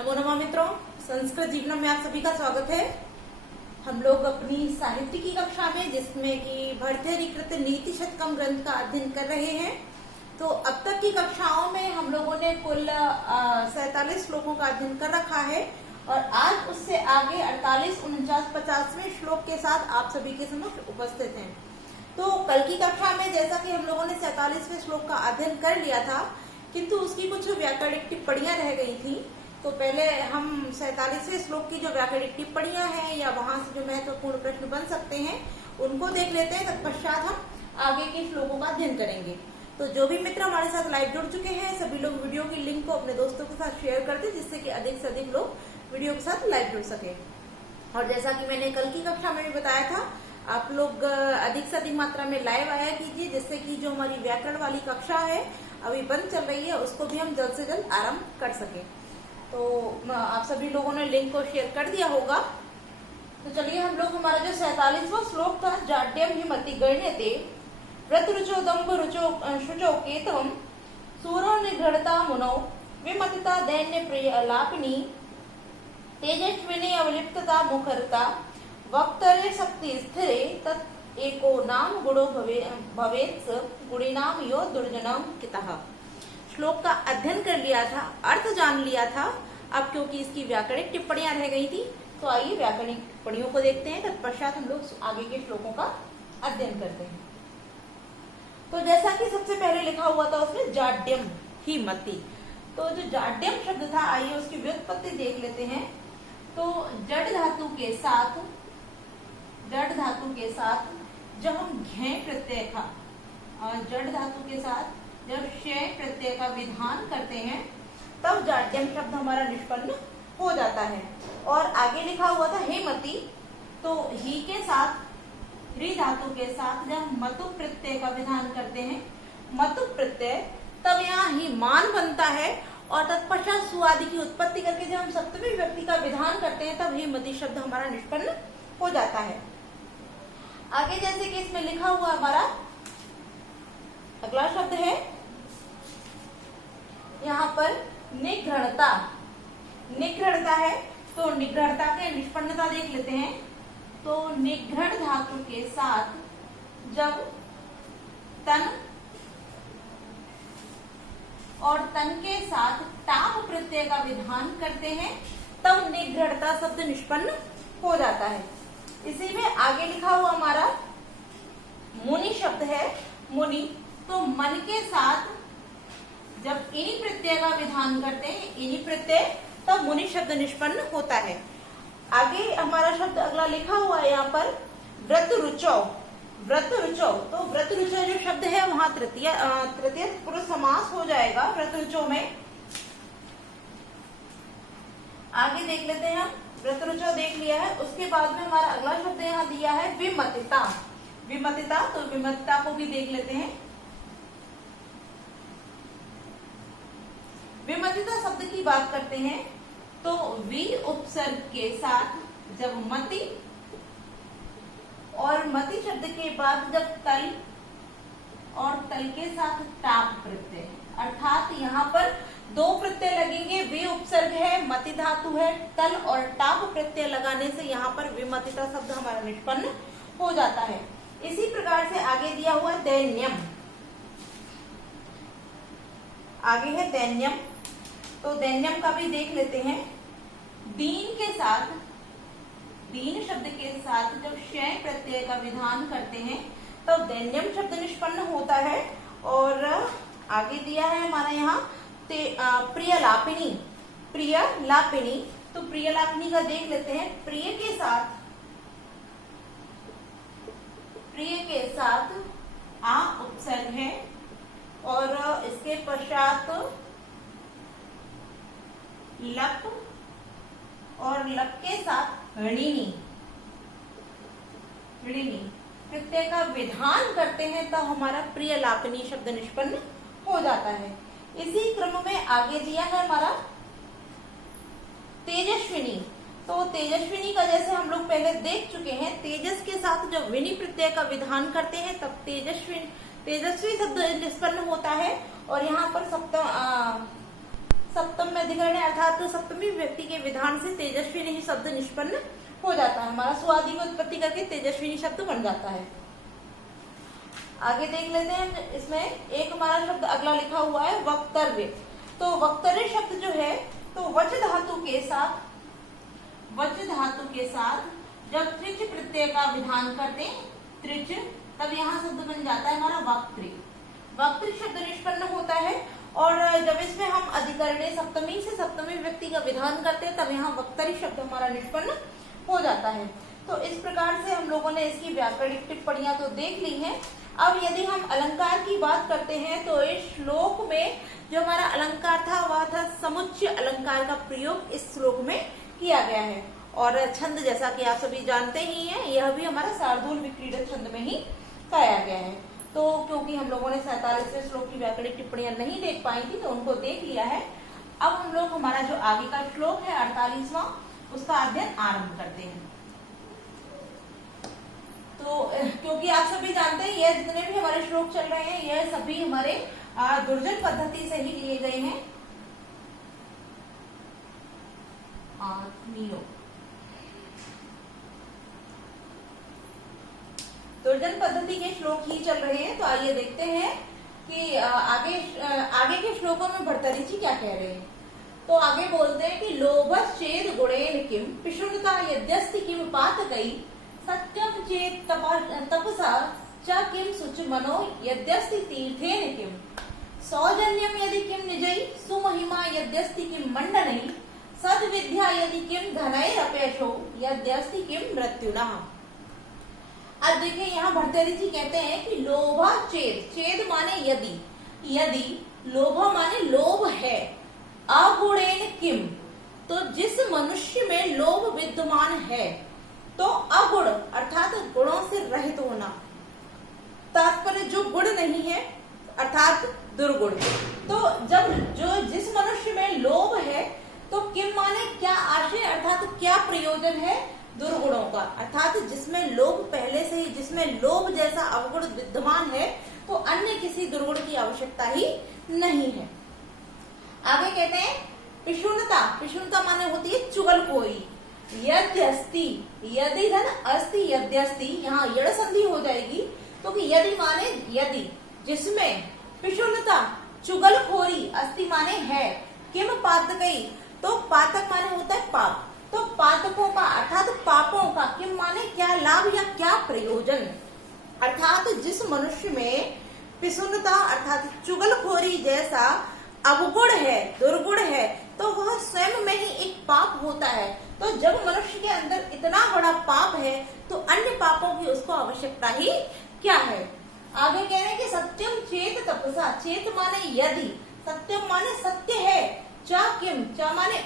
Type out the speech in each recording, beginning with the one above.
नमो नमः मित्रों, संस्कृत जीवनम में आप सभी का स्वागत है। हम लोग अपनी साहित्य की कक्षा में, जिसमें कि भर्तृहरिकृत नीति शतकम ग्रंथ का अध्ययन कर रहे हैं। तो अब तक की कक्षाओं में हम लोगों ने कुल 47 श्लोकों का अध्ययन कर रखा है और आज उससे आगे 48, 49, 50वें श्लोक के साथ आप सभी के समक्ष उपस्थित हैं। तो कल की कक्षा में जैसा कि हम लोगों ने 47वें श्लोक का अध्ययन कर लिया था, किंतु उसकी कुछ व्याकरणिक टिप्पणियां रह गई थी। तो पहले हम 47वें श्लोक की जो व्याकरणिक टिप्पणियां हैं या वहां से जो महत्वपूर्ण प्रश्न बन सकते हैं उनको देख लेते हैं। तत्पश्चात हम आगे के श्लोकों का अध्ययन करेंगे। तो जो भी मित्र हमारे साथ लाइव जुड़ चुके हैं, सभी लोग वीडियो की लिंक को अपने दोस्तों के साथ शेयर कर दें, जिससे कि अधिक से अधिक लोग वीडियो के साथ लाइव जुड़ सके। और जैसा कि मैंने कल की कक्षा में भी बताया था, आप लोग अधिक से अधिक मात्रा में लाइव आया कीजिए, जिससे कि जो हमारी व्याकरण वाली कक्षा है अभी बंद चल रही है, उसको भी हम जल्द से जल्द आरंभ कर सके। तो आप सभी लोगों ने लिंक को शेयर कर दिया होगा। तो चलिए हम लोग हमारा जो 47वां श्लोक था, जाड्यम हिमति गण्यते व्रत रुचो दम्भ रुचो शुचो केतवम सूरो निगृढ़ता मुनौ विमतिता दैन्य प्रिय लापिनी तेजस्विनी अवलिप्तता मुखरता वक्तरे शक्ति स्थिरे तत् एको नाम गुणो भवेत्स गुणिनाम यो दुर्जनम कितः। श्लोक का अध्ययन कर लिया था, अर्थ जान लिया था। अब क्योंकि इसकी व्याकरणिक टिप्पणियां रह गई थी, तो आइए व्याकरणिक टिप्पणियों को देखते हैं। तत्पश्चात हम लोग आगे के श्लोकों का अध्ययन करते हैं। तो जैसा कि सबसे पहले लिखा हुआ था उसमें जाड्यम ही मति, तो जो जाड्यम शब्द था, आइए उसकी व्युत्पत्ति देख लेते हैं। तो जड़ धातु के साथ जब हम घे प्रत्यय का, जड़ धातु के साथ जब शय प्रत्यय का विधान करते हैं, तब जाड्यम शब्द हमारा निष्पन्न हो जाता है। और आगे लिखा हुआ था हेमति, तो ही के साथ, ह्री धातु के साथ जब मतु प्रत्यय का विधान करते हैं, मतु प्रत्यय, तब यहाँ ही मान बनता है और तत्पश्चात सुआदि की उत्पत्ति करके जब हम सप्तमी व्यक्ति का विधान करते हैं, तब हेमति शब्द हमारा निष्पन्न हो जाता है। आगे जैसे कि इसमें लिखा हुआ हमारा अगला शब्द है यहाँ पर निगृढ़ता। निगृढ़ता है, तो निगृढ़ता के निष्पन्नता देख लेते हैं। तो निगृढ़ धातु के साथ जब तन और तन के साथ टाप प्रत्यय का विधान करते हैं, तब निगृढ़ता शब्द निष्पन्न हो जाता है। इसी में आगे लिखा हुआ हमारा मुनि शब्द है, मुनि, तो मन के साथ जब इनी प्रत्यय का विधान करते हैं, इनी प्रत्यय, तब मुनि शब्द निष्पन्न होता है। आगे हमारा शब्द अगला लिखा हुआ है यहाँ पर व्रत रुचो। व्रत रुचो, तो व्रत रुचो जो शब्द है वहां तृतीय पुरुष समास हो जाएगा व्रत रुचो में। आगे देख लेते हैं हम, व्रत रुचो देख लिया है। उसके बाद में हमारा अगला शब्द यहाँ दिया है विमतिता। विमतिता, तो विमतिता को भी देख लेते हैं। विमतिता शब्द की बात करते हैं, तो वी उपसर्ग के साथ जब मति और मति शब्द के बाद जब तल और तल के साथ टाप प्रत्यय, अर्थात यहाँ पर दो प्रत्यय लगेंगे। वी उपसर्ग है, मति धातु है, तल और टाप प्रत्यय लगाने से यहाँ पर विमतिता शब्द हमारा निष्पन्न हो जाता है। इसी प्रकार से आगे दिया हुआ दैन्यम, आगे है दैन्यम, तो दैन्यम का भी देख लेते हैं। दीन के साथ, दीन शब्द के साथ जब शय प्रत्यय का विधान करते हैं, तब दैन्यम शब्द निष्पन्न होता है। और आगे दिया है हमारा यहाँ प्रिय लापिनी। प्रिय लापिनी, तो प्रिय लापिनी का देख लेते हैं। प्रिय के साथ आ उपसर्ग है और इसके पश्चात लप और लप के साथ ऋणी प्रत्यय का विधान करते हैं, तब हमारा प्रिय लापिनी शब्द निष्पन्न हो जाता है। इसी क्रम में आगे दिया है हमारा तेजस्विनी। तो तेजस्विनी का जैसे हम लोग पहले देख चुके हैं, तेजस के साथ जब विनी प्रत्यय का विधान करते हैं, तब तेजस्वी शब्द निष्पन्न होता है। और यहाँ पर सप्तम में अधिकरण है, अर्थात सप्तमी व्यक्ति के विधान से तेजस्विनी शब्द निष्पन्न हो जाता है। हमारा सुआदि में उत्पत्ति करके तेजस्विनी शब्द बन जाता है। आगे देख लेते हैं, इसमें एक हमारा शब्द अगला लिखा हुआ है वक्तव्य। तो वक्तव्य शब्द जो है, तो वच धातु के साथ जब त्रिच प्रत्यय का विधान करते त्रिच, तब यहाँ शब्द बन जाता है हमारा वक्तृ। वक्तृ शब्द निष्पन्न होता है, और जब इसमें हम अधिकरणे सप्तमी से सप्तमी व्यक्ति का विधान करते हैं तब यहाँ वक्तरी शब्द हमारा निष्पन्न हो जाता है। तो इस प्रकार से हम लोगों ने इसकी व्याकरणिक टिप्पणियां तो देख ली हैं। अब यदि हम अलंकार की बात करते हैं तो इस श्लोक में जो हमारा अलंकार था वह था समुच्चय अलंकार का प्रयोग इस श्लोक में किया गया है। और छंद जैसा कि आप सभी जानते ही हैं, यह भी हमारा शार्दूल विक्रीडित छंद में ही पाया गया है। तो क्योंकि हम लोगों ने 47वें श्लोक की व्याकरणिक टिप्पणियां नहीं देख पाई थी तो उनको देख लिया है। अब हम लोग हमारा जो आगे का श्लोक है 48वां, उसका अध्ययन आरंभ करते हैं। तो क्योंकि आप सभी जानते हैं ये जितने भी हमारे श्लोक चल रहे हैं यह सभी हमारे दुर्जन पद्धति से ही लिए गए हैं। दुर्जन पद्धति के श्लोक ही चल रहे हैं। तो आइए देखते हैं कि आगे के श्लोकों में भर्तृहरि क्या कह रहे हैं। तो आगे बोलते हैं कि लोभश्चेद गुणेन किम पिशुनता यद्यस्ति किम पातकै सत्यम चेत तपसा च किम शुच मनो यद्यस्ति तीर्थेन किम सौजन्यम यदि किम निजै सुमहिमा यद्यस्ति किम मंडनै सद्विद्या यदि किम धनैरपेशो यद्यस्ति किम मृत्युना। अब देखिए यहाँ भर्तृहरि जी कहते हैं कि लोभा चेद, चेद माने यदि, यदि लोभा माने लोभ है, अगुणेन किम, तो जिस मनुष्य में लोभ विद्यमान है, तो अगुण अर्थात गुणों से रहित होना, तात्पर्य जो गुण नहीं है अर्थात दुर्गुण। तो जब जिस मनुष्य में लोभ है तो किम माने क्या आशय अर्थात क्या प्रयोजन है दुर्गुणों का, अर्थात जिसमें लोभ पहले से ही, जिसमें लोभ जैसा अवगुण विद्यमान है तो अन्य किसी दुर्गुण की आवश्यकता ही नहीं है। आगे कहते हैं पिशुनता, पिशुनता माने होती है चुगलखोरी। यद्यस्ति, यदि धन अस्ति यद्यस्ति, यहाँ यड़ संधि हो जाएगी तो कि यदि माने यदि, जिसमें पिशुनता चुगलखोरी, अस्ति माने है, किम पातकै, तो पातक माने होता है पाप, तो पातकों का अर्थात पापों का, किम माने क्या लाभ या क्या प्रयोजन, अर्थात जिस मनुष्य में पिशुनता अर्थात चुगलखोरी जैसा अवगुण है, दुर्गुण है, तो वह स्वयं में ही एक पाप होता है। तो जब मनुष्य के अंदर इतना बड़ा पाप है तो अन्य पापों की उसको आवश्यकता ही क्या है। आगे कह रहे हैं कि सत्यम चेत तपसा, चेत माने यदि, सत्यम माने सत्य है, चा किम, चा माने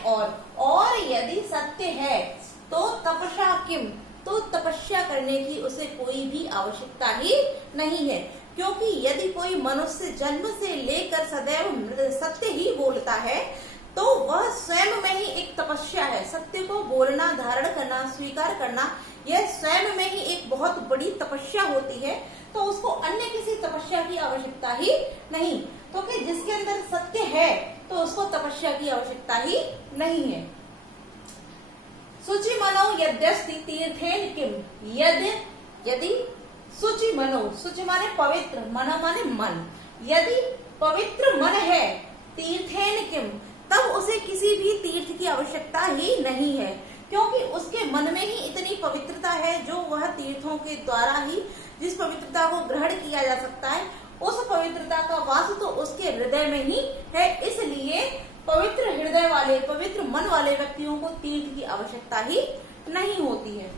और यदि सत्य है तो तपसा किम, तो तपस्या करने की उसे कोई भी आवश्यकता ही नहीं है। क्योंकि यदि कोई मनुष्य जन्म से लेकर सदैव सत्य ही बोलता है तो वह स्वयं में ही एक तपस्या है। सत्य को बोलना, धारण करना, स्वीकार करना, यह स्वयं में ही एक बहुत बड़ी तपस्या होती है। तो उसको अन्य किसी तपस्या की आवश्यकता ही नहीं, क्योंकि जिसके अंदर सत्य है तो उसको तपस्या की आवश्यकता ही नहीं है। शुचि मनो यद्यस्ति तीर्थेन किम, यदि शुचि मनो, शुचि माने पवित्र, मनो माने मन, यदि पवित्र मन है तीर्थेन किम, तब उसे किसी भी तीर्थ की आवश्यकता ही नहीं है। क्योंकि उसके मन में ही इतनी पवित्रता है जो वह तीर्थों के द्वारा ही जिस पवित्रता को ग्रहण किया जा सकता है, उस पवित्रता का वास तो उसके हृदय में ही है। इसलिए पवित्र हृदय वाले, पवित्र मन वाले व्यक्तियों को तीर्थ की आवश्यकता ही नहीं होती है।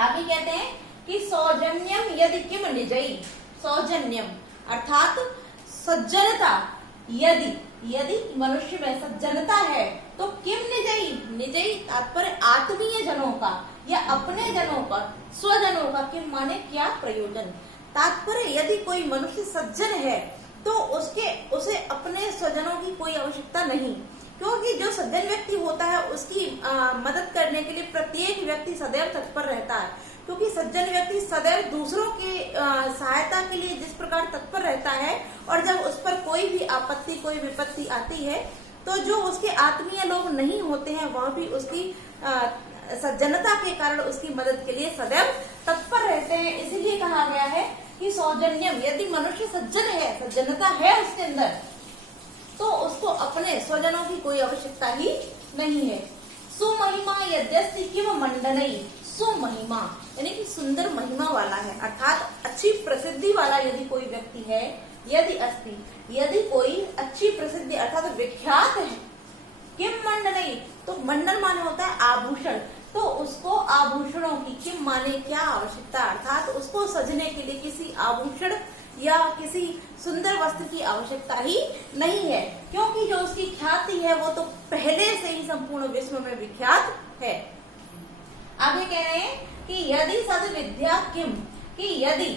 आगे कहते हैं कि सौजन्यम यदि किम निजई, सौजन्यम अर्थात सज्जनता, यदि मनुष्य में सज्जनता है तो किम निजई, निजई तात्पर्य आत्मीय जनों का या अपने जनों का, स्वजनों का, किम माने क्या प्रयोजन, तात्पर्य यदि कोई मनुष्य सज्जन है तो उसे अपने स्वजनों की कोई आवश्यकता नहीं। क्योंकि जो सज्जन व्यक्ति होता है उसकी मदद करने के लिए प्रत्येक व्यक्ति सदैव तत्पर रहता है। क्योंकि सज्जन व्यक्ति सदैव दूसरों की सहायता के लिए जिस प्रकार तत्पर रहता है, और जब उस पर कोई भी आपत्ति, कोई विपत्ति आती है तो जो उसके आत्मीय लोग नहीं होते हैं वह भी उसकी सज्जनता के कारण उसकी मदद के लिए सदैव तत्पर रहते हैं। इसीलिए कहा गया है कि सौजन्यम, यदि मनुष्य सज्जन है, सज्जनता है उसके अंदर, तो उसको अपने स्वजनों की कोई आवश्यकता ही नहीं है। सुमहिमा यद्यस्ति किम मंडनई, सुमहिमा यानी कि सुंदर महिमा वाला है, अर्थात अच्छी प्रसिद्धि वाला यदि कोई व्यक्ति है, यदि अस्ति, यदि कोई अच्छी प्रसिद्धि अर्थात विख्यात है, किम मंडनई, तो मंडन माने होता है आभूषण, तो उसको आभूषणों की, किम माने क्या आवश्यकता, अर्थात उसको सजने के लिए किसी आभूषण या किसी सुंदर वस्त्र की आवश्यकता ही नहीं है, क्योंकि जो उसकी ख्याति है वो तो पहले से ही संपूर्ण विश्व में विख्यात है। आगे कह रहे हैं कि यदि सद्विद्या किम, कि यदि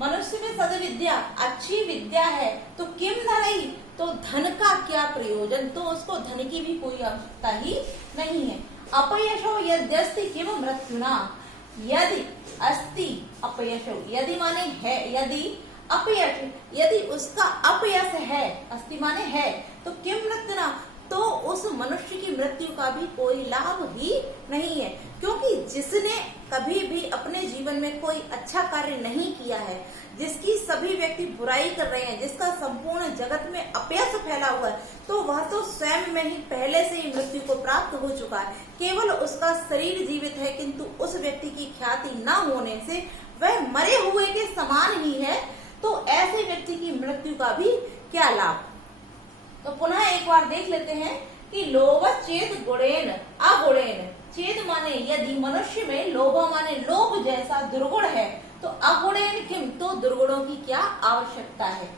मनुष्य में सद्विद्या अच्छी विद्या है तो किम धनई, तो धन का क्या प्रयोजन, तो उसको धन की भी कोई आवश्यकता ही नहीं है। अपयशो यद्यस्ति किम मृत्युना, यदि अस्ति अपयशो, यदि माने है, यदि अपयश, यदि उसका अपयश है, अस्ति माने है, तो किम मृत्युना, तो उस मनुष्य की मृत्यु का भी कोई लाभ ही नहीं है, क्योंकि जिसने कभी भी अपने जीवन में कोई अच्छा कार्य नहीं किया है, जिसकी सभी व्यक्ति बुराई कर रहे हैं, जिसका संपूर्ण जगत में अपयश फैला हुआ है, तो वह तो स्वयं में ही पहले से ही मृत्यु को प्राप्त हो चुका है। केवल उसका शरीर जीवित है, किंतु उस व्यक्ति की ख्याति न होने से वह मरे हुए के समान ही है, तो ऐसे व्यक्ति की मृत्यु का भी क्या लाभ। तो पुनः एक बार देख लेते हैं कि लोभ चेत गुणेन अगुणेन, चेत माने यदि मनुष्य में लोभ माने लोभ जैसा दुर्गुण है, तो अगुणेन किम, तो दुर्गुणों की क्या आवश्यकता है।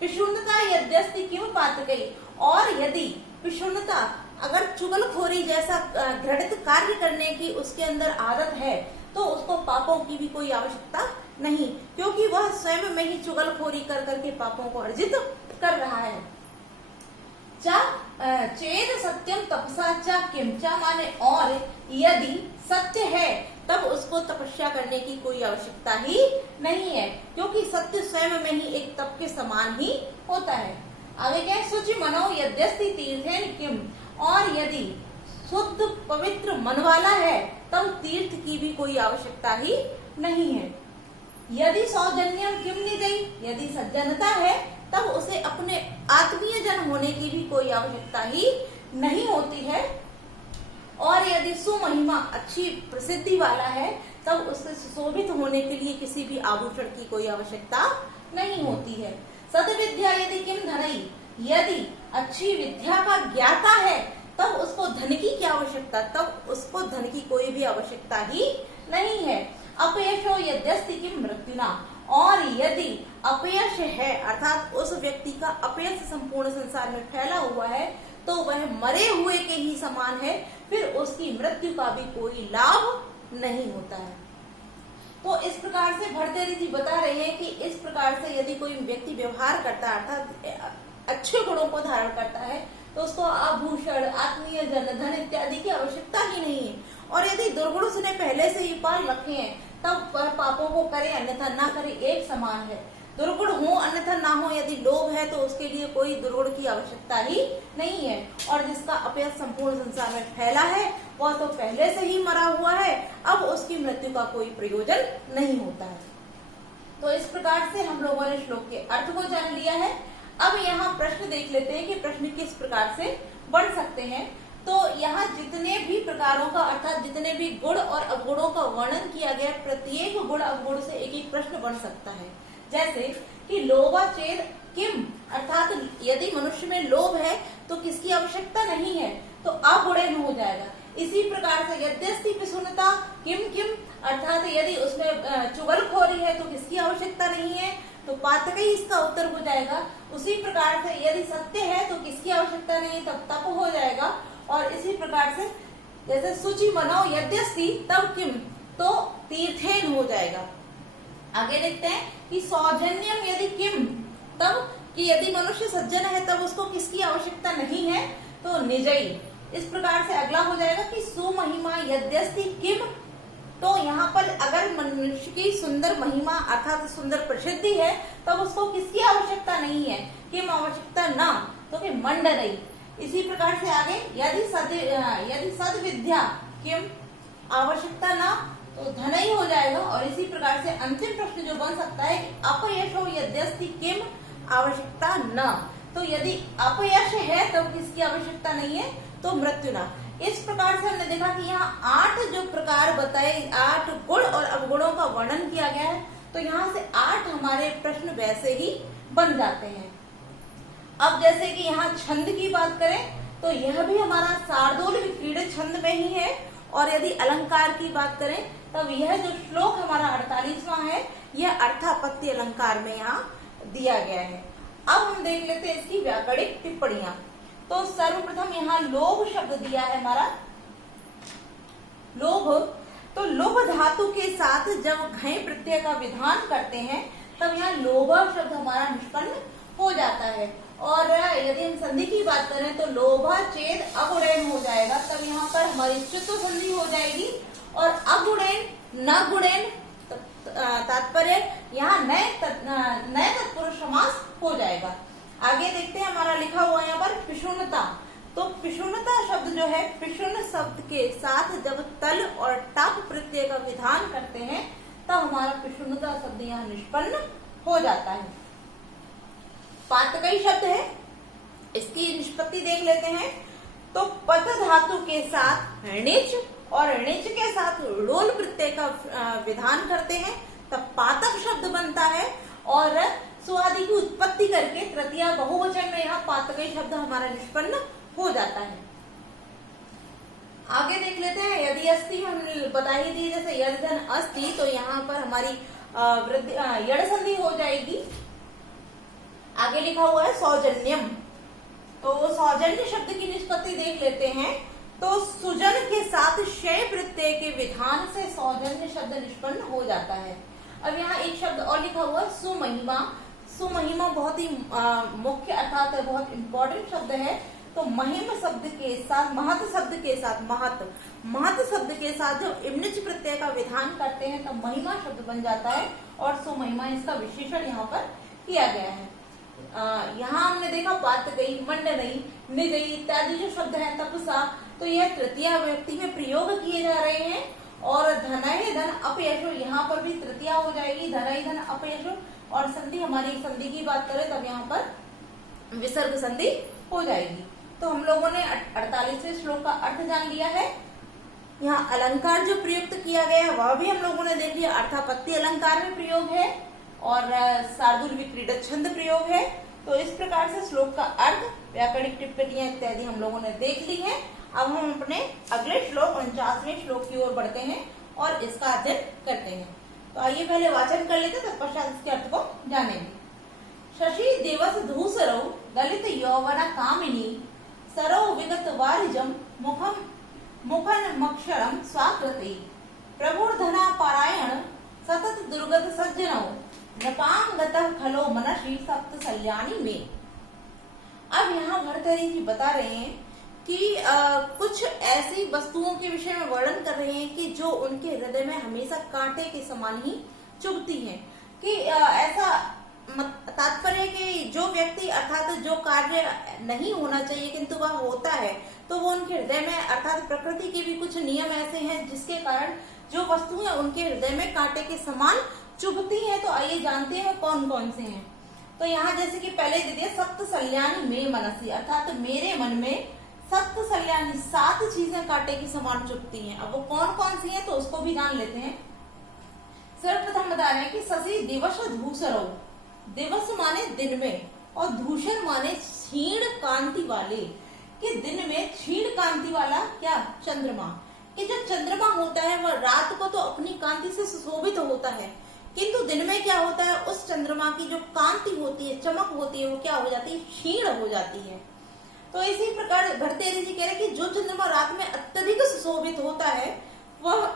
पिशुन्नता यद्यस्ति किम पातकई, और यदि पिशुन्नता अगर चुगलखोरी जैसा घृणित कार्य करने की उसके अंदर आदत है, तो उसको पापों की भी कोई आवश्यकता नहीं, क्योंकि वह स्वयं में ही चुगलखोरी कर करके पापों को अर्जित कर रहा है। चा चेद सत्यम तपसा चा किम, चा माने और, यदि सत्य है तब उसको तपस्या करने की कोई आवश्यकता ही नहीं है, क्योंकि सत्य स्वयं में ही एक तप के समान ही होता है। आगे क्या है, शुचि मनो यद्यस्ति तीर्थेन किम, और यदि शुद्ध पवित्र मन वाला है तब तीर्थ की भी कोई आवश्यकता ही नहीं है। यदि सौजन्यम किम निजई, यदि सज्जनता है तब उसे अपने आत्मीय जन होने की भी कोई आवश्यकता ही नहीं होती है। और यदि सुमहिमा अच्छी प्रसिद्धि वाला है तब उससे सुशोभित होने के लिए किसी भी आभूषण की कोई आवश्यकता नहीं होती है। सद्विद्या यदि किम धनई, यदि अच्छी विद्या का ज्ञाता है तब उसको धन की क्या आवश्यकता, तब उसको धन की कोई भी आवश्यकता ही नहीं है। अपयशो यद्यस्ति किम मृत्युना, और यदि अपयश है अर्थात उस व्यक्ति का अपयश संपूर्ण संसार में फैला हुआ है, तो वह मरे हुए के ही समान है, फिर उसकी मृत्यु का भी कोई लाभ नहीं होता है। तो इस प्रकार से भर्तृहरि जी बता रहे हैं कि इस प्रकार से यदि कोई व्यक्ति व्यवहार करता है अर्थात अच्छे गुणों को धारण करता है, तो उसको आभूषण, आत्मीय जन, धन इत्यादि की आवश्यकता ही नहीं है। और यदि दुर्गुण उसने पहले से ही पाल रखे हैं तब वह पापों को करे अन्यथा ना करे एक समान है। दुर्गुण हो अन्यथा ना हो, यदि लोभ है तो उसके लिए कोई दुर्गुण की आवश्यकता ही नहीं है। और जिसका अपयश संपूर्ण संसार में फैला है वह तो पहले से ही मरा हुआ है, अब उसकी मृत्यु का कोई प्रयोजन नहीं होता है। तो इस प्रकार से हम लोगों ने श्लोक के अर्थ को जान लिया है। अब यहाँ प्रश्न देख लेते हैं कि प्रश्न किस प्रकार से बन सकते हैं। तो यहाँ जितने भी प्रकारों का अर्थात जितने भी गुण और अवगुणों का वर्णन किया गया, प्रत्येक गुण अवगुण से एक एक प्रश्न बन सकता है। जैसे कि लोभा चेद किम, अर्थात यदि मनुष्य में लोभ है तो किसकी आवश्यकता नहीं है, तो अगुणेन हो जाएगा। इसी प्रकार से यद्यस्ति पिशुनता किम किम, अर्थात यदि उसमें चुगलखोरी है तो किसकी आवश्यकता नहीं है, तो पातकई इसका उत्तर हो जाएगा। उसी प्रकार से यदि सत्य है तो किसकी आवश्यकता नहीं, तब तप हो जाएगा। और इसी प्रकार से जैसे शुचि मनो यद्यस्ति तब किम, तो तीर्थेन हो जाएगा। आगे देखते हैं कि सौजन्यम यदि किम, तब कि यदि मनुष्य सज्जन है तब उसको किसकी आवश्यकता नहीं है, तो निजई। इस प्रकार से अगला हो जाएगा कि सुमहिमा यद्यस्ति किम, तो यहाँ पर अगर मनुष्य की सुंदर महिमा अर्थात सुंदर प्रसिद्धि है तब उसको किसकी आवश्यकता नहीं है, किम आवश्यकता ना, तो कि मंडनई। इसी प्रकार से आगे यदि सद विद्या किम आवश्यकता ना, तो धन ही हो जाएगा। और इसी प्रकार से अंतिम प्रश्न जो बन सकता है कि अपयशो यद्यस्ति किम आवश्यकता न, तो यदि अपयश है तो किसकी आवश्यकता नहीं है, तो मृत्यु ना। इस प्रकार से हमने देखा कि यहाँ 8 जो प्रकार बताए, 8 गुण और अवगुणों का वर्णन किया गया है। तो यहाँ से 8 हमारे प्रश्न वैसे ही बन जाते हैं। अब जैसे कि यहाँ छंद की बात करें तो यह भी हमारा शार्दूल विक्रीडित छंद में ही है। और यदि अलंकार की बात करें तब यह जो श्लोक हमारा 48वां है, यह अर्थापत्ति अलंकार में यहाँ दिया गया है। अब हम देख लेते हैं इसकी व्याकरणिक टिप्पणियां। तो सर्वप्रथम यहाँ लोभ शब्द दिया है हमारा। लोभ, तो लोभ धातु के साथ जब घय प्रत्यय का विधान करते हैं तब यहाँ लोभ शब्द हमारा निष्पन्न हो जाता है। और यदि हम संधि की बात करें तो लोभा चेद अगुणेन हो जाएगा, तब यहाँ पर हमारी चित्त संधि हो जाएगी। और अगुणेन न गुणेन तात्पर्य यहाँ नए तत्पुरुष समास हो जाएगा। आगे देखते हैं, हमारा लिखा हुआ है यहाँ पर पिशुनता। तो पिशुनता शब्द जो है, पिशुन शब्द के साथ जब तल और टाप प्रत्यय का विधान करते हैं तब हमारा पिशुनता शब्द यहाँ निष्पन्न हो जाता है। पातकई शब्द है, इसकी निष्पत्ति देख लेते हैं। तो पत धातु के साथ णिच और णिच के साथ रोल प्रत्यय का विधान करते हैं तब पातक शब्द बनता है। और सुआदि की उत्पत्ति करके तृतीया बहुवचन में यहाँ पातकई शब्द हमारा निष्पन्न हो जाता है। आगे देख लेते हैं, यदि अस्ति हमने बता ही दी, जैसे यदि धन अस्ति, तो यहाँ पर हमारी यड़ संधि हो जाएगी। आगे लिखा हुआ है सौजन्यम, तो सौजन्य शब्द की निष्पत्ति देख लेते हैं। तो सुजन के साथ शय प्रत्यय के विधान से सौजन्य शब्द निष्पन्न हो जाता है। अब यहाँ एक शब्द और लिखा हुआ है सुमहिमा। सुमहिमा बहुत ही मुख्य अर्थात बहुत इंपॉर्टेंट शब्द है। तो महिम शब्द के साथ महत शब्द के साथ महत शब्द के साथ जब इमनिच प्रत्यय का विधान करते हैं तब महिमा शब्द बन जाता है। और सुमहिमा इसका विशेषण यहाँ पर किया गया है। यहाँ हमने देखा पात गई, मंडनई, निगई इत्यादि जो शब्द है तपसा, तो यह तृतीया व्यक्ति में प्रयोग किए जा रहे हैं। और धनय धन अपयशो, यहाँ पर भी तृतीया हो जाएगी, धनय धन अपयशो। और संधि, हमारी संधि की बात करें तब यहाँ पर विसर्ग संधि हो जाएगी। तो हम लोगों ने 48वें श्लोक का अर्थ जान लिया है। यहाँ अलंकार जो प्रयुक्त किया गया वह भी हम लोगों ने देख लिया। अर्थापत्ति अलंकार में प्रयोग है और शार्दूल विक्रीडित छंद प्रयोग है। तो इस प्रकार से श्लोक का अर्थ, व्याकरणिक टिप्पणियां इत्यादि हम लोगों ने देख ली है। अब हम अपने अगले श्लोक 49वें श्लोक की ओर बढ़ते हैं और इसका अध्ययन करते हैं। तो आइए पहले वाचन कर लेते, तत्पश्चात इसके अर्थ को जानेंगे। शशि दिवस धूसरौ दलित यौवन कामिनी सरो विगत वारिजम मुखन मक्षरम स्वाकृति प्रबुर्धना पारायण सतत दुर्गत सज्जनौ नपाम गतः खलो मनसी सप्त सल्यानी में। अब यहाँ भर्तृहरि जी बता रहे हैं कि कुछ ऐसी वस्तुओं के विषय में वर्णन कर रहे हैं कि जो उनके हृदय में हमेशा कांटे के समान ही चुभती हैं। कि ऐसा तात्पर्य कि जो व्यक्ति अर्थात जो कार्य नहीं होना चाहिए किंतु वह होता है, तो वो उनके हृदय में अर्थात प्रकृति के भी कुछ नियम ऐसे हैं जिसके कारण जो वस्तुएं उनके हृदय में कांटे के समान चुभती हैं। तो आइए जानते हैं कौन कौन से हैं। तो यहाँ जैसे कि पहले दे दिया सप्त सल्यानी में मनसी, अर्थात मेरे मन में सप्त सल्यानी 7 चीजें कांटे के समान चुभती हैं। अब वो कौन कौन सी हैं तो उसको भी जान लेते हैं। सर्वप्रथम बता रहे हैं कि शशि दिवस धूसरौ, दिवस माने दिन में और धूषण माने क्षीण कांति वाले, कि दिन में क्षीण कांति वाला क्या चंद्रमा, कि जो चंद्रमा होता है वह रात को तो अपनी कांति से सुशोभित होता है, किंतु दिन में क्या होता है उस चंद्रमा की जो कांति होती है, चमक होती है, वो क्या हो जाती है, क्षीण हो जाती है। तो इसी प्रकार भर्तृहरि जी कह रहे हैं कि जो चंद्रमा रात में अत्यधिक सुशोभित होता है वह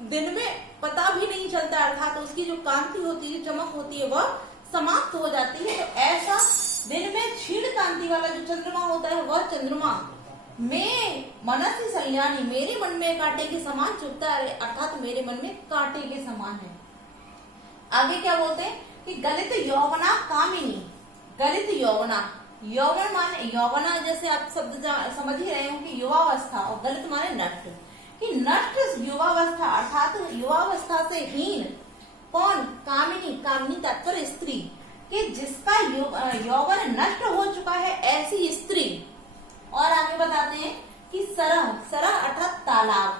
दिन में पता भी नहीं चलता, अर्थात उसकी जो कांति होती है, चमक होती है, वह समाप्त हो जाती है। तो ऐसा दिन में क्षीण कांति वाला जो चंद्रमा होता है वह चंद्रमा में मनसी सल्यानी, मेरे मन में कांटे के समान चुभता है, अर्थात मेरे मन में कांटे के समान है। आगे क्या बोलते हैं कि गलित यौवना कामिनी, गलित यौवना यौवन माने यौवना, जैसे आप शब्द समझ ही रहे हो कि युवावस्था, और गलत माने नष्ट, कि नष्ट युवावस्था अर्थात युवावस्था से हीन कौन? कामिनी, कामिनी तात्पर्य स्त्री, कि जिसका यौवन नष्ट हो चुका है ऐसी स्त्री। और आगे बताते हैं कि सरह, सरह अर्थात तालाब,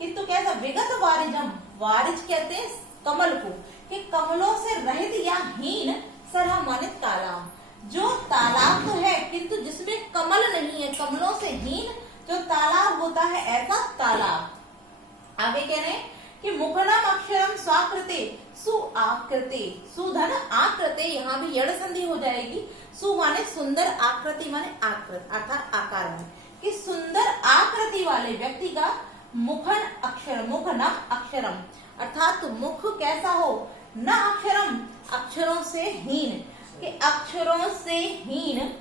किंतु कैसा? विगत वारिजम, वारिज कहते हैं कमल को, कि कमलों से रहित या हीन, सरह माने तालाब, जो तालाब तो है किंतु जिसमें कमल नहीं है, कमलों से हीन जो तालाब होता है ऐसा तालाब। आगे कह रहे हैं कि मुखनम अक्षरम स्वाकृते सुआकृते, सुधन आकृते, यहाँ भी यड़ संधि हो जाएगी। सु माने सुंदर, आकृति माने आकृत अर्थात आकार में, कि सुंदर आकृति वाले व्यक्ति का मुखन अक्षर, मुखनम अक्षरम अर्थात मुख कैसा हो? न अक्षरम, अक्षरों से हीन, कि अक्षरों से हीन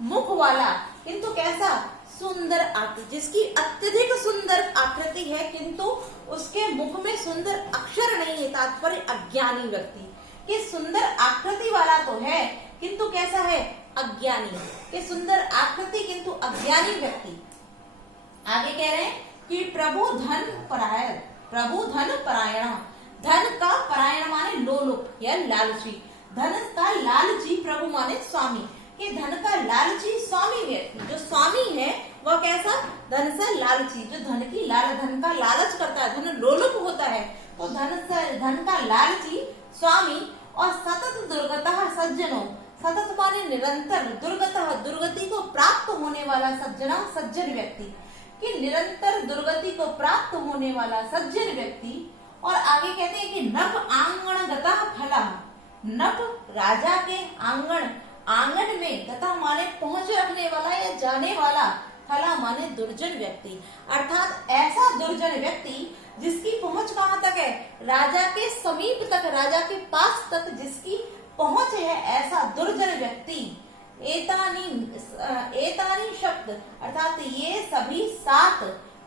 मुख वाला, किंतु कैसा? सुंदर आकृति, जिसकी अत्यधिक सुंदर आकृति है किंतु उसके मुख में सुंदर अक्षर नहीं है, तात्पर्य अज्ञानी व्यक्ति, कि सुंदर आकृति वाला तो है किंतु कैसा है? अज्ञानी, कि सुंदर आकृति किंतु अज्ञानी व्यक्ति। आगे कह रहे हैं कि प्रभु धन परायण, प्रभु धन परायण, धन का परायण माने लोलुप या लालची, धन का लालची प्रभु माने स्वामी, कि धन का लालची स्वामी व्यक्ति, जो स्वामी है वह कैसा? धन से लालची, जो धन की धन का लालच करता है, धन लोलुप होता है, तो धन का लालची स्वामी। और सतत दुर्गतः सज्जनों, सतत माने निरंतर, दुर्गतः दुर्गति को प्राप्त होने वाला सज्जना, सज्जन व्यक्ति, कि निरंतर दुर्गति को प्राप्त होने वाला सज्जन व्यक्ति। और आगे कहते हैं कि नभ आंगण गतः फलः, नभ राजा के आंगण, आंगन में, गतः माने पहुंच रखने वाला या जाने वाला, फला माने दुर्जन व्यक्ति, अर्थात ऐसा दुर्जन व्यक्ति जिसकी पहुंच कहाँ तक है? राजा के समीप तक, राजा के पास तक जिसकी पहुंच है, ऐसा दुर्जन व्यक्ति। एतानी शब्द अर्थात ये सभी सात,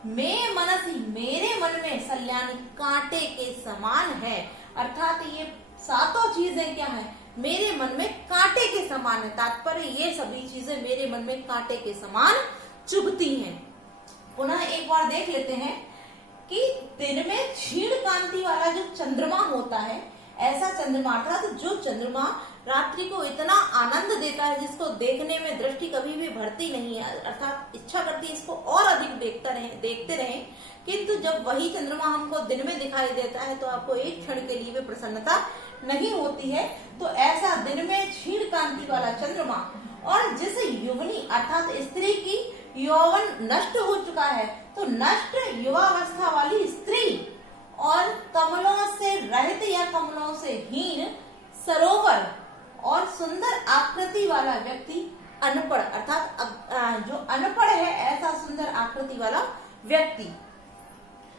में मनसी मेरे मन में, सल्यानी कांटे के समान है, अर्थात ये सातों चीजें क्या है? मेरे मन में कांटे के समान है, तात्पर्य ये सभी चीजें मेरे मन में कांटे के समान चुभती हैं। पुनः एक बार देख लेते हैं कि दिन में क्षीण कांति वाला जो चंद्रमा होता है, ऐसा चंद्रमा अर्थात जो चंद्रमा रात्रि को इतना आनंद देता है जिसको देखने में दृष्टि कभी भी भरती नहीं है, अर्थात इच्छा करती है इसको और अधिक देखते रहें, किंतु जब वही चंद्रमा हमको दिन में दिखाई देता है तो आपको एक क्षण के लिए भी प्रसन्नता नहीं होती है। तो ऐसा दिन में क्षीण कांति वाला चंद्रमा, और जिस युवनी अर्थात स्त्री की यौवन नष्ट हो चुका है, तो नष्ट युवावस्था वाली स्त्री, और कमलों से रहित या कमलों से हीन सरोवर, और सुंदर आकृति वाला व्यक्ति अनपढ़, अर्थात जो अनपढ़ है ऐसा सुंदर आकृति वाला व्यक्ति,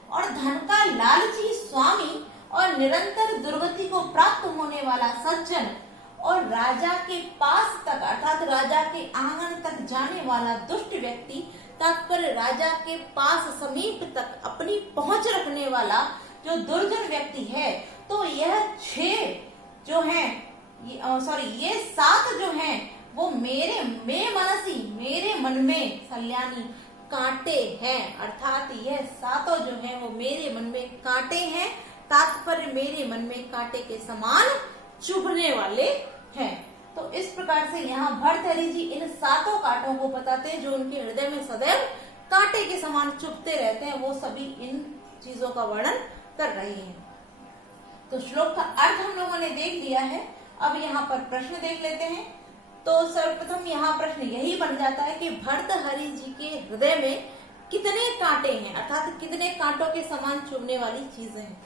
और धन का लालची स्वामी, और निरंतर दुर्गति को प्राप्त होने वाला सज्जन, और राजा के पास तक अर्थात राजा के आंगन तक जाने वाला दुष्ट व्यक्ति, तात्पर्य राजा के पास समीप तक अपनी पहुंच रखने वाला जो दुर्जन व्यक्ति है। तो यह 6 जो है, ये 7 जो हैं वो में मनसी मेरे मन में, सल्यानी कांटे हैं, अर्थात यह सातों जो हैं वो मेरे मन में कांटे हैं, तात्पर्य मेरे मन में कांटे के समान चुभने वाले हैं। तो इस प्रकार से यहाँ भर्तृहरि जी इन सातों कांटों को बताते हैं जो उनके हृदय में सदैव कांटे के समान चुभते रहते हैं, वो सभी इन चीजों का वर्णन कर रहे हैं। तो श्लोक का अर्थ हम लोगों ने देख लिया है। अब यहाँ पर प्रश्न देख लेते हैं। तो सर्वप्रथम यहाँ प्रश्न यही बन जाता है कि भर्तृहरि जी के हृदय में कितने कांटे हैं, अर्थात कितने कांटों के समान चुभने वाली चीजें हैं।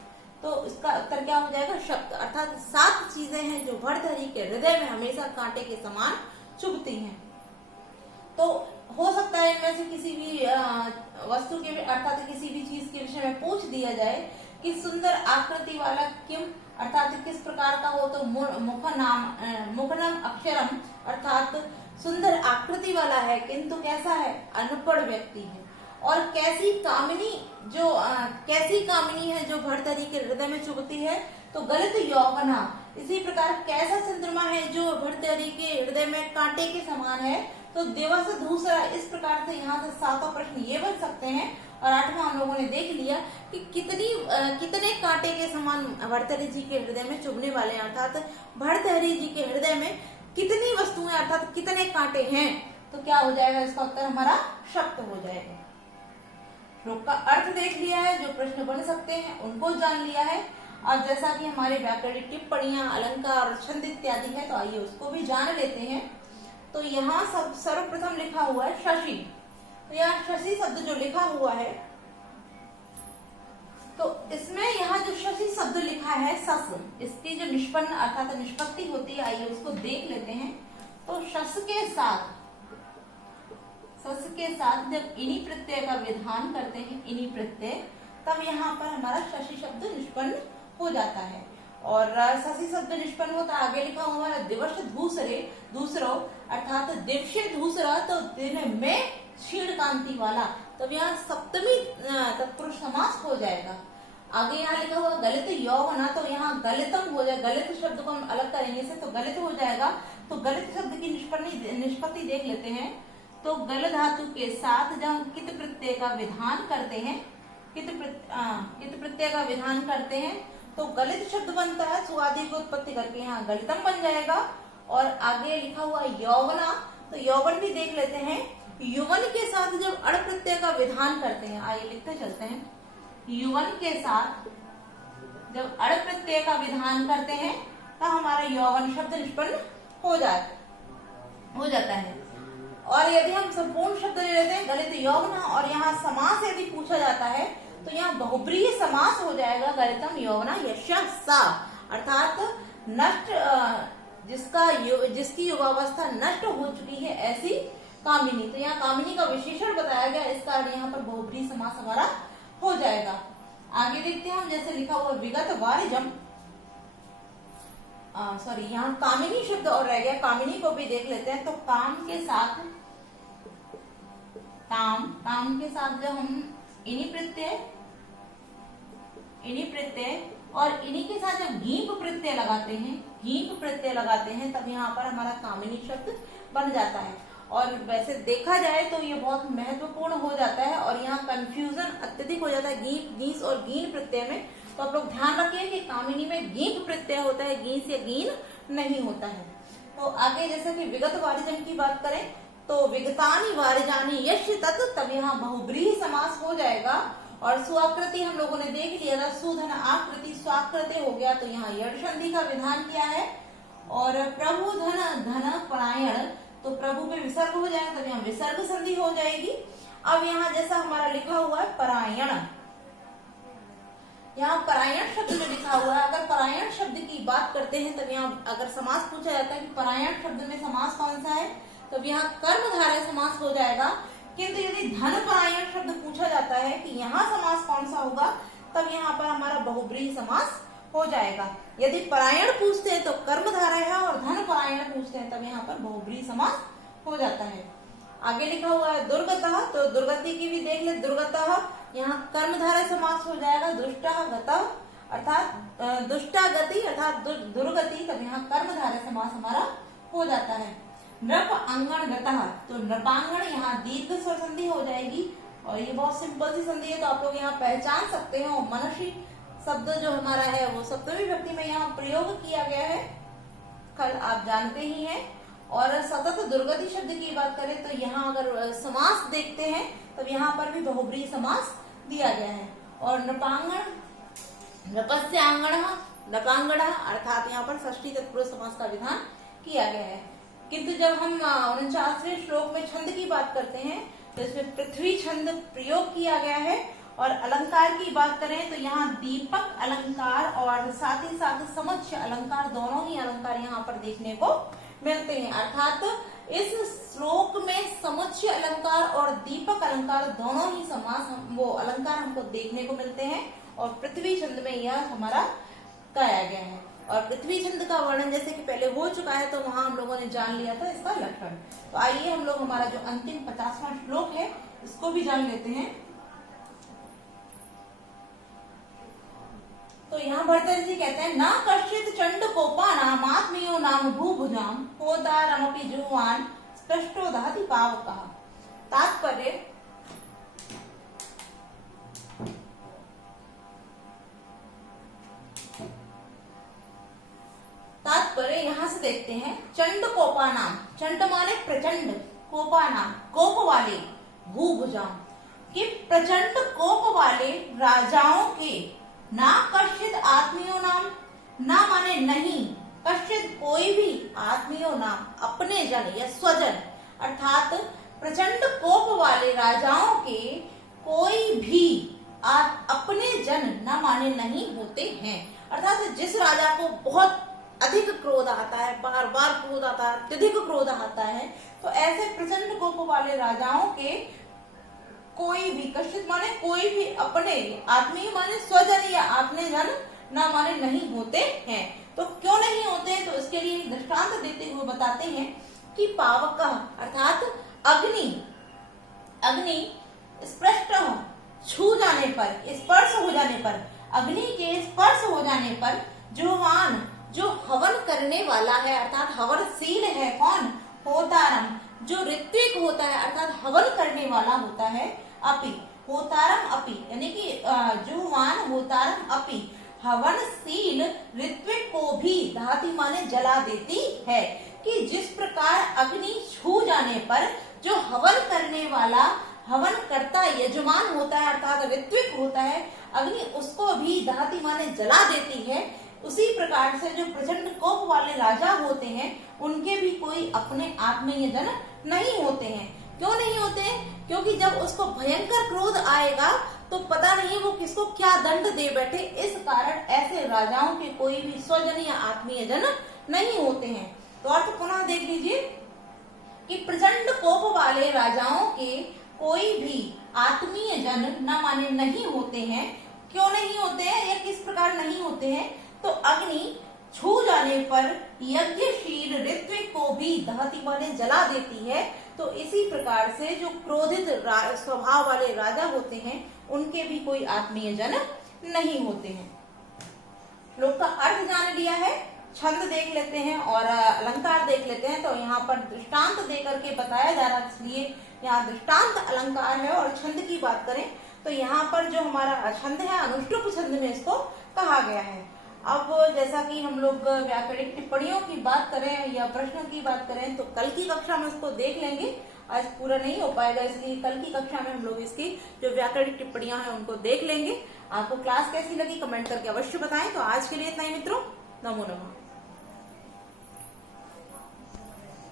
तो इसका उत्तर क्या हो जाएगा? शब्द, अर्थात 7 चीजें हैं जो भर्तृहरि के हृदय में हमेशा कांटे के समान चुभती हैं। तो हो सकता है इनमें से किसी भी वस्तु के अर्थात किसी भी चीज के विषय में पूछ दिया जाए कि सुंदर आकृति वाला किम, अर्थात किस प्रकार का हो, तो मुखनम अक्षरम अर्थात सुंदर आकृति वाला है किंतु कैसा है? अनपढ़ व्यक्ति है। और कैसी कामिनी है जो भर्तृहरि के हृदय में चुभती है? तो गलित यौवना, इसी प्रकार कैसा चंद्रमा है जो भर्तृहरि के हृदय में कांटे के समान है, तो दिवस दूसरा। इस प्रकार से यहाँ से 7वां प्रश्न ये बन सकते हैं। और 8वां हम लोगों ने देख लिया कि कितने कांटे के समान भर्तृहरि जी के हृदय में चुभने वाले हैं, अर्थात भर्तृहरि जी के हृदय में कितनी वस्तुएं अर्थात कितने कांटे हैं। तो क्या हो जाएगा, इसका उत्तर हमारा शब्द हो जाएगा। श्लोक का अर्थ देख लिया है, जो प्रश्न बन सकते हैं उनको जान लिया है। अब जैसा कि हमारे व्याकरणिक टिप्पणियां, अलंकार, छंद इत्यादि है, तो आइए उसको भी जान लेते हैं। तो यहाँ सर्वप्रथम लिखा हुआ है शशि। तो यहाँ शशि शब्द जो लिखा हुआ है, तो इसमें यहाँ जो शशि शब्द लिखा है सस, इसकी जो निष्पन्न अर्थात निष्पत्ति होती है, आइए उसको देख लेते हैं। तो सस के साथ जब इनी प्रत्यय का विधान करते हैं, इनी प्रत्यय, तब यहाँ पर हमारा शशि शब्द निष्पन्न हो जाता है। और शशि शब्द निष्पन्न होता है, आगे लिखा हुआ है दिवस दूसरो अर्थात दिवसे दूसरा, तो दिन में क्षीण कांति वाला, तब यहाँ सप्तमी तत्पुरुष समास हो जाएगा। आगे यहाँ लिखा हुआ गलित यौवना, तो यहाँ गलितम हो जाएगा। गलित शब्द को हम अलग करेंगे से, तो गलित हो जाएगा। तो गलित शब्द की निष्पत्ति देख लेते हैं। तो गल धातु के साथ जब हम कित प्रत्यय का विधान करते हैं, कित प्रत्यय का विधान करते हैं, तो गलित शब्द बनता है। सुआदि की उत्पत्ति करके यहाँ गलितम बन जाएगा। और आगे लिखा हुआ यौवना, तो यौवन भी देख लेते हैं। युवन के साथ जब अड़ प्रत्यय का विधान करते हैं, आइए लिखते चलते हैं। युवन के साथ जब अड़ प्रत्यय का विधान करते हैं, तो हमारा यौवन शब्द निष्पन्न हो जाता है। और यदि हम संपूर्ण शब्द ले लेते हैं गलित यौवना, और यहाँ समास यदि पूछा जाता है, तो यहाँ बहुब्रीहि समास हो जाएगा। गलितम यौवना यशः सा, अर्थात नष्ट जिसकी युवावस्था नष्ट हो चुकी है, ऐसी कामिनी। तो यहाँ कामिनी का विशेषण बताया गया, इस कारण यहाँ पर बहुब्रीहि समास हमारा हो जाएगा। आगे देखते हैं हम, जैसे लिखा हुआ विगत वारिजम, यहाँ कामिनी शब्द और रह गया, कामिनी को भी देख लेते हैं। तो काम के साथ जब हम इनी प्रत्यय और इन्हीं के साथ जब गीप प्रत्यय लगाते हैं, तब यहाँ पर हमारा कामिनी शब्द बन जाता है। और वैसे देखा जाए तो ये बहुत महत्वपूर्ण हो जाता है, और यहाँ कंफ्यूजन अत्यधिक हो जाता है गीप, गीस और गीन प्रत्यय में। तो आप लोग ध्यान रखिए कि कामिनी में गीप प्रत्यय होता है, गीस या गीन नहीं होता है। तो आगे जैसे कि विगत वारिजन की बात करें, तो विगतानी वारिजानी यश तत्, तब यहाँ बहुब्रीहि समास हो जाएगा। और स्वाकृति हम लोगों ने देख लिया था, सुधन आकृति स्वाकृति हो गया, तो यहाँ यड संधि का विधान किया है। और प्रभु धन परायण, तो प्रभु पे विसर्ग हो जाएगा, तब यहाँ विसर्ग संधि हो जाएगी। अब यहाँ जैसा हमारा लिखा हुआ है परायण, यहाँ परायण शब्द जो लिखा हुआ है, अगर परायण शब्द की बात करते हैं, तब यहाँ अगर समास पूछा जाता है कि परायण शब्द में समास कौन सा है, तब यहाँ कर्मधारय समास हो जाएगा। किंतु यदि धन परायण शब्द पूछा जाता है कि यहाँ समास कौन सा होगा, तब यहाँ पर हमारा बहुब्रीहि समास हो जाएगा। यदि परायण पूछते हैं तो कर्मधारय है, और धन परायण पूछते हैं तब यहाँ पर बहुब्रीहि समास हो जाता है। आगे लिखा हुआ है दुर्गतः, तो दुर्गति की भी देख ले। दुर्गतः यहाँ कर्मधारय समास हो जाएगा। दुष्टः गतः अर्थात दुष्टा गति अर्थात दुर्गति, तब यहाँ कर्मधारय समास हमारा हो जाता है। नृप अंगण गतः, तो नृपांगण यहाँ दीर्घ स्वर संधि हो जाएगी। और ये बहुत सिंपल सी संधि है, तो आप लोग यहाँ पहचान सकते हैं। और मनसी शब्द जो हमारा है वो सप्तमी विभक्ति में यहाँ प्रयोग किया गया है, कल आप जानते ही हैं। और सतत दुर्गति शब्द की बात करें, तो यहाँ अगर समास देखते हैं, तब यहाँ पर भी बहुब्रीहि समास दिया गया है। और नृपांगण, नृपस्यांगण, नपांगण, अर्थात यहाँ पर षष्ठी तत्पुरुष समास का विधान किया गया है। किंतु जब हम 49वें श्लोक में छंद की बात करते हैं, तो इसमें पृथ्वी छंद प्रयोग किया गया है। और अलंकार की बात करें, तो यहाँ दीपक अलंकार और साथ ही साथ समुच्चय अलंकार, दोनों ही अलंकार यहाँ पर देखने को मिलते हैं। अर्थात इस श्लोक में समुच्चय अलंकार और दीपक अलंकार दोनों ही समास वो अलंकार हमको देखने को मिलते हैं। और पृथ्वी छंद में यह हमारा कहा गया है। और पृथ्वी छंद का वर्णन जैसे कि पहले हो चुका है, तो वहां हम लोगों ने जान लिया था इसका लक्षण। तो आइए हम लोग हमारा जो अंतिम 50वां श्लोक है इसको भी जान लेते हैं। तो यहाँ भर्तृहरि जी कहते हैं ना कश्चित चंड कोपा नाम आत्मीयो नाम भूभुजाम होदारमपि जुवान स्पष्टो दहति पावकः। तात्पर्य यहाँ से देखते हैं, चंड कोपा नाम, चंड माने प्रचंड, कोपा नाम कोप वाले, भूभुजाम कि प्रचंड कोप वाले राजाओं के, ना कश्चित आत्मीयो नाम, ना माने नहीं, कश्चित कोई भी, आत्मीयो नाम अपने जन या स्वजन, अर्थात प्रचंड कोप वाले राजाओं के कोई भी अपने जन न माने नहीं होते हैं। अर्थात जिस राजा को बहुत अधिक क्रोध आता है, बार बार क्रोध आता है, अत्यधिक क्रोध आता है, तो ऐसे प्रचंड कोप वाले राजाओं के कोई भी, कश्चित माने कोई भी, अपने, आत्मीय माने स्वजन या अपने जन न माने नहीं होते हैं। तो क्यों नहीं होते हैं, तो इसके लिए दृष्टांत देते हुए बताते हैं कि पावक अर्थात अग्नि, अग्नि स्पष्ट छू जाने पर, स्पर्श हो जाने पर, अग्नि के स्पर्श हो जाने पर जुवान जो हवन करने वाला है, अर्थात हवनशील है कौन, होतारम जो ऋत्विक होता है, अर्थात हवन करने वाला होता है, अपि होतारम अपि यानी कि जुवान होतारम अपि हवनशील ऋत्विक को भी दहति माने जला देती है। कि जिस प्रकार अग्नि छू जाने पर जो हवन करने वाला, हवन करता यजमान होता है, अर्थात ऋत्विक होता है, अग्नि उसको भी दहति माने जला देती है, उसी प्रकार से जो प्रचंड कोप वाले राजा होते हैं उनके भी कोई अपने आत्मीय जन नहीं होते हैं। क्यों नहीं होते हैं? क्योंकि जब उसको भयंकर क्रोध आएगा तो पता नहीं वो किसको क्या दंड दे बैठे, इस कारण ऐसे राजाओं के कोई भी स्वजन या आत्मीय जन नहीं होते हैं। तो अर्थ पुनः देख लीजिए कि प्रचंड कोप वाले राजाओं के कोई भी आत्मीय जन न माने नहीं होते हैं। क्यों नहीं होते हैं या किस प्रकार नहीं होते हैं? तो अग्नि छू जाने पर यज्ञशील ऋत्विक को भी दहति माने जला देती है। तो इसी प्रकार से जो क्रोधित स्वभाव वाले राजा होते हैं उनके भी कोई आत्मीय जन नहीं होते हैं। श्लोक का अर्थ जान लिया है, छंद देख लेते हैं और अलंकार देख लेते हैं। तो यहाँ पर दृष्टांत देकर के बताया जा रहा है, इसलिए यहाँ दृष्टांत अलंकार है। और छंद की बात करें तो यहाँ पर जो हमारा छंद है अनुष्टुप छंद में इसको कहा गया है। अब जैसा कि हम लोग व्याकरणिक टिप्पणियों की बात करें या प्रश्नों की बात करें तो कल की कक्षा में इसको देख लेंगे, आज पूरा नहीं हो पाएगा, इसलिए कल की कक्षा में हम लोग इसकी जो व्याकरणिक टिप्पणियां हैं उनको देख लेंगे। आपको क्लास कैसी लगी कमेंट करके अवश्य बताएं। तो आज के लिए इतना ही मित्रों, नमो नमः।